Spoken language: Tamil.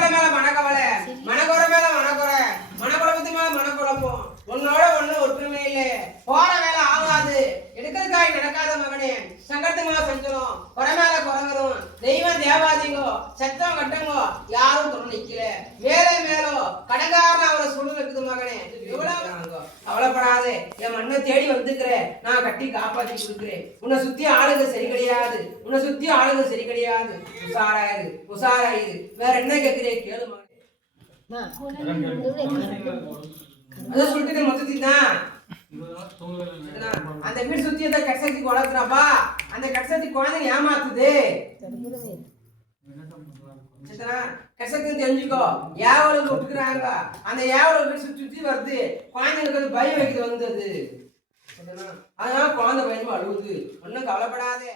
மனக்கவலை மேல மனக்கவலை, மனக்குறை மேல மனக்குறை, மனக்குழப்பத்து மேல மனக்குழப்பம். உன்னோட ஒண்ணு ஒற்றுமை இல்லை, போற வேலை ஆகாது, எடுக்கிறதுக்காய் நடக்காத மகனே. சங்கத்து மேல சஞ்சலம், குறை மேல குறை வரும். தெய்வம் தேவாதிங்கோ, சத்தம் கட்டங்கோ, யாரும் துணை நிக்கல. மேலே மேலோ கடங்காரன் அவரை சூழ்நிலை இருக்குது மகனே. எவ்வளவு கவலைப்படாதே, என் மண்ணை தேடி வந்துக்கிறேன், நான் கட்டி காப்பாற்றி கொடுக்குறேன். உன்னை சுத்தி ஆளுங்க சரி கிடையாது, உன்னை சுத்தி ஆளுங்க சரி கிடையாது. உஷாராயிரு உஷாராயிரு. வேற என்ன கேட்கிறேன் கேளு மகனே. அதான் சொல்லிட்டு மொத்தத்தி தான் அந்த வீடு சுத்தி அந்த கட்சத்தி வளர்க்குறாப்பா. அந்த கட்சத்தி குழந்தை ஏமாத்துது. கட்சத்தி தெரிஞ்சுக்கோ, ஏவலும் விட்டுக்கிறாங்க. அந்த ஏவலை வீடு சுத்தி சுத்தி வருது, குழந்தைங்களுக்கு அது பயம் வைக்கிறது வந்தது. அதனால குழந்தை பயமா அழுகுது. ஒன்னும் கவலைப்படாதே.